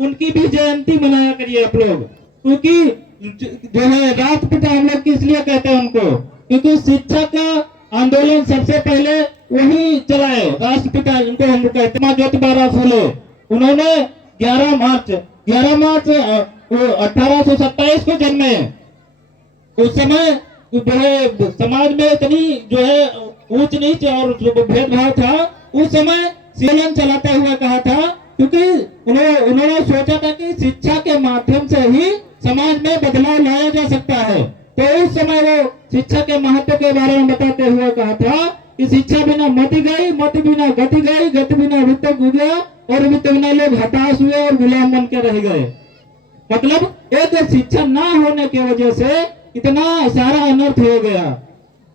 उनकी भी जयंती मनाया करिए आप लोग, क्योंकि जो है राष्ट्रपिता हम लोग किस लिए कहते हैं उनको, क्योंकि शिक्षा का आंदोलन सबसे पहले वही चलाए राष्ट्रपिता, इनको हम कहते हैं ज्योतिबा फूले। उन्होंने 11 मार्च 1827 को जन्मे। उस समय जो है समाज में इतनी जो है ऊंच नीच और जो भेदभाव था, उस समय सीलन चलाते हुए कहा था, क्योंकि उन्होंने सोचा था कि शिक्षा के माध्यम से ही समाज में बदलाव लाया जा सकता है। तो उस समय वो शिक्षा के महत्व के बारे में बताते हुए कहा था कि शिक्षा बिना मति गई, मति बिना गति गई, गति बिना वित्त गया, और वित्त बिना लोग हताश हुए और गुलाम बन के रह गए। मतलब एक शिक्षा ना होने की वजह से इतना सारा अनर्थ हो गया।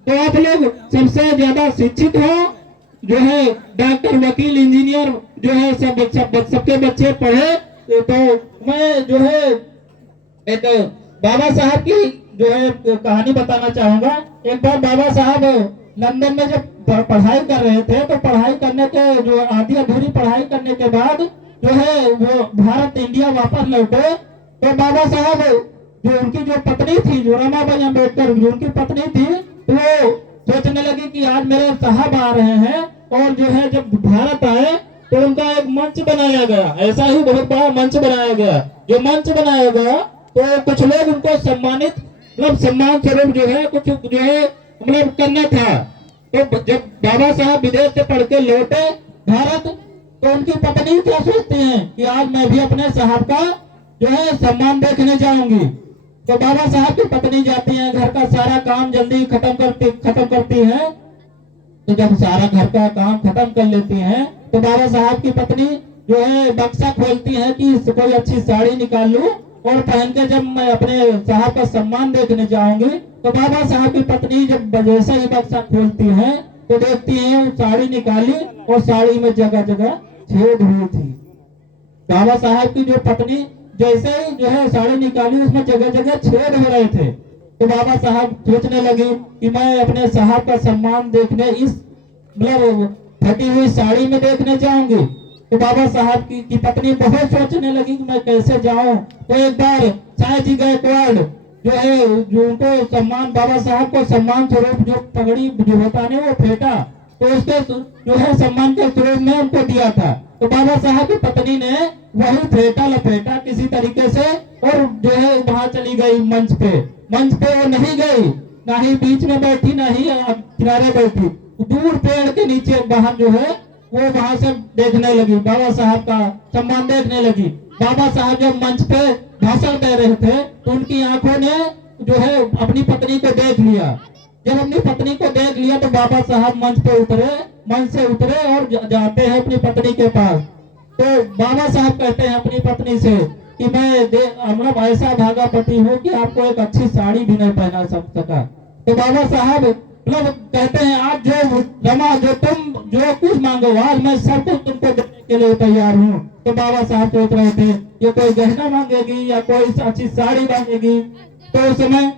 तो आप लोग सबसे ज्यादा शिक्षित हो, जो है डॉक्टर, वकील, इंजीनियर, जो है सबके बच्चे पढ़े। तो मैं जो है एक बाबा साहब की जो है कहानी बताना चाहूंगा। एक बार बाबा साहब लंदन में जब पढ़ाई कर रहे थे, तो पढ़ाई करने के जो आधी अधूरी पढ़ाई करने के बाद जो है वो भारत इंडिया वापस लौटे। तो बाबा साहब जो उनकी जो पत्नी थी, जो रमाबाई अम्बेडकर जो उनकी पत्नी थी, तो वो सोचने लगी कि आज मेरे साहब आ रहे हैं, और जो है जब भारत आए तो उनका एक मंच बनाया गया। ऐसा ही बहुत बड़ा मंच बनाया गया। जो मंच बनाया गया तो कुछ लोग उनको सम्मानित, मतलब सम्मान स्वरूप जो है कुछ जो है मतलब करना था। तो जब बाबा साहब विदेश से पढ़ के लौटे भारत, तो उनकी पत्नी क्या सोचती हैं कि आज मैं भी अपने साहब का जो है सम्मान देखने जाऊंगी। तो बाबा साहब की पत्नी जाती है, घर का सारा काम जल्दी खत्म करती है। तो जब सारा घर का काम खत्म कर लेती हैं, तो बाबा साहब की पत्नी जो है बक्सा खोलती है कि कोई अच्छी साड़ी निकाल लूं और पहन के जब मैं अपने साहब का सम्मान देखने जाऊंगी। तो बाबा साहब की पत्नी जब जैसे ही बक्सा खोलती है, तो देखती है साड़ी निकाली और साड़ी में जगह जगह छेद हुई थी। बाबा साहब की जो पत्नी जैसे ही जो है साड़ी निकाली, उसमें जगह जगह छेद हो रहे थे। तो बाबा साहब सोचने लगे कि मैं अपने साहब का सम्मान देखने इस मतलब फटी हुई साड़ी में देखने जाऊंगी। तो बाबा साहब की पत्नी बहुत सोचने लगी कि मैं कैसे जाऊं। तो एक बार साईं जी गायकवाड़ जो है, जो उनको सम्मान, बाबा साहब को सम्मान स्वरूप जो पगड़ी जो होता है वो फेंटा, तो उसके जो है सम्मान के स्वरूप में उनको दिया था। तो बाबा साहब की पत्नी ने वही फेंटा लपेटा किसी तरीके से, और जो है वहां चली गई मंच पे। मंच पे वो नहीं गई, ना ही बीच में बैठी, ना ही किनारे बैठी, दूर पेड़ के नीचे बाहर जो है वो वहां से देखने लगी, बाबा साहब का सम्मान देखने लगी। बाबा साहब जब मंच पे भाषण दे रहे थे, तो उनकी आंखों ने जो है अपनी पत्नी को देख लिया। जब अपनी पत्नी को देख लिया, तो बाबा साहब मंच से उतरे और जाते हैं अपनी पत्नी के पास। तो बाबा साहब कहते हैं अपनी पत्नी से कि मैं मतलब ऐसा भागा पति हूँ कि आपको एक अच्छी साड़ी भी नहीं पहना सका। तो बाबा साहब मतलब कहते हैं आज जो रमा, जो तुम जो कुछ मांगो, आज मैं सब कुछ तुमको देने के लिए तैयार हूँ। तो बाबा साहब सोच रहे थे ये कोई गहना मांगेगी या कोई अच्छी साड़ी मांगेगी। तो उस समय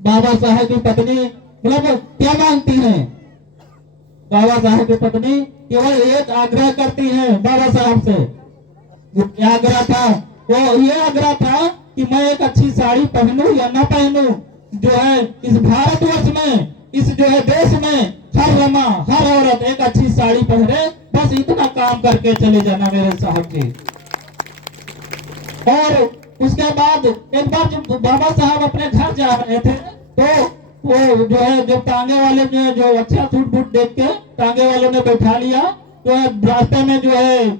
बाबा साहब की पत्नी मतलब क्या मांगती है, बाबा साहब की पत्नी केवल एक आग्रह करती है बाबा साहब से। वो क्या आग्रह था? वो ये आग्रह था कि मैं एक अच्छी साड़ी पहनूं या ना पहनूं, जो है इस भारतवर्ष में, इस जो है देश में हर रमा, हर औरत एक अच्छी साड़ी पहने, बस इतना काम करके चले जाना मेरे साहब जी। और उसके बाद एक बार जब बाबा साहब अपने घर जा रहे थे, तो वो जो है जब टांगे वाले ने जो अच्छा सूट बूट देख के टांगे वालों ने बैठा लिया, तो रास्ते में जो है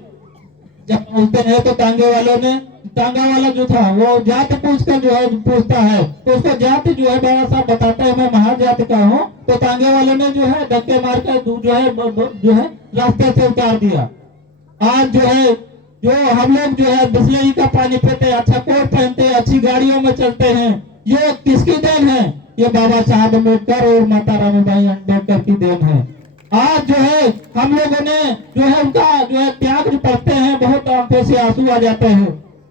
जब बोलते हैं तो टांगा वाला जो था वो जाति पूछ कर जो है पूछता है, तो उसको जाति जो है बाबा साहब बताता है मैं महार जाति का हूँ। तो टांगे वाले ने जो है धक्के मार कर जो है रास्ते से उतार दिया। आज जो है जो हम लोग जो है बिजली का पानी पीते, अच्छा कोट पहनते, अच्छी गाड़ियों में चलते हैं, ये किसकी देन है? ये बाबा साहब अम्बेडकर और माता रमाबाई अम्बेडकर की देन है। आज जो है हम लोगों ने जो है उनका जो है त्याग जो पढ़ते हैं, बहुत आंखों से आंसू आ जाते हैं।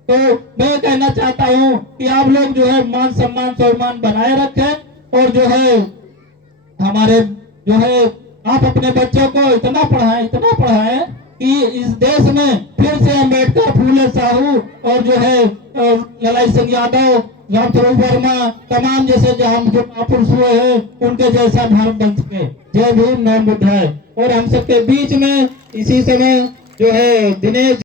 तो मैं कहना चाहता हूँ कि आप लोग जो है मान सम्मान स्वाभिमान बनाए रखें, और जो है हमारे जो है आप अपने बच्चों को इतना पढ़ाएं कि इस देश में फिर से अम्बेडकर, फूले साहू और जो है ललाई सिंह यादव, रामस्वरूप वर्मा, तमाम जैसे जो हम जो महापुरुष हुए हैं उनके जैसा भारत बन सके। जय भीम, नमो बुद्धाय। और हम सबके बीच में इसी समय जो है दिनेश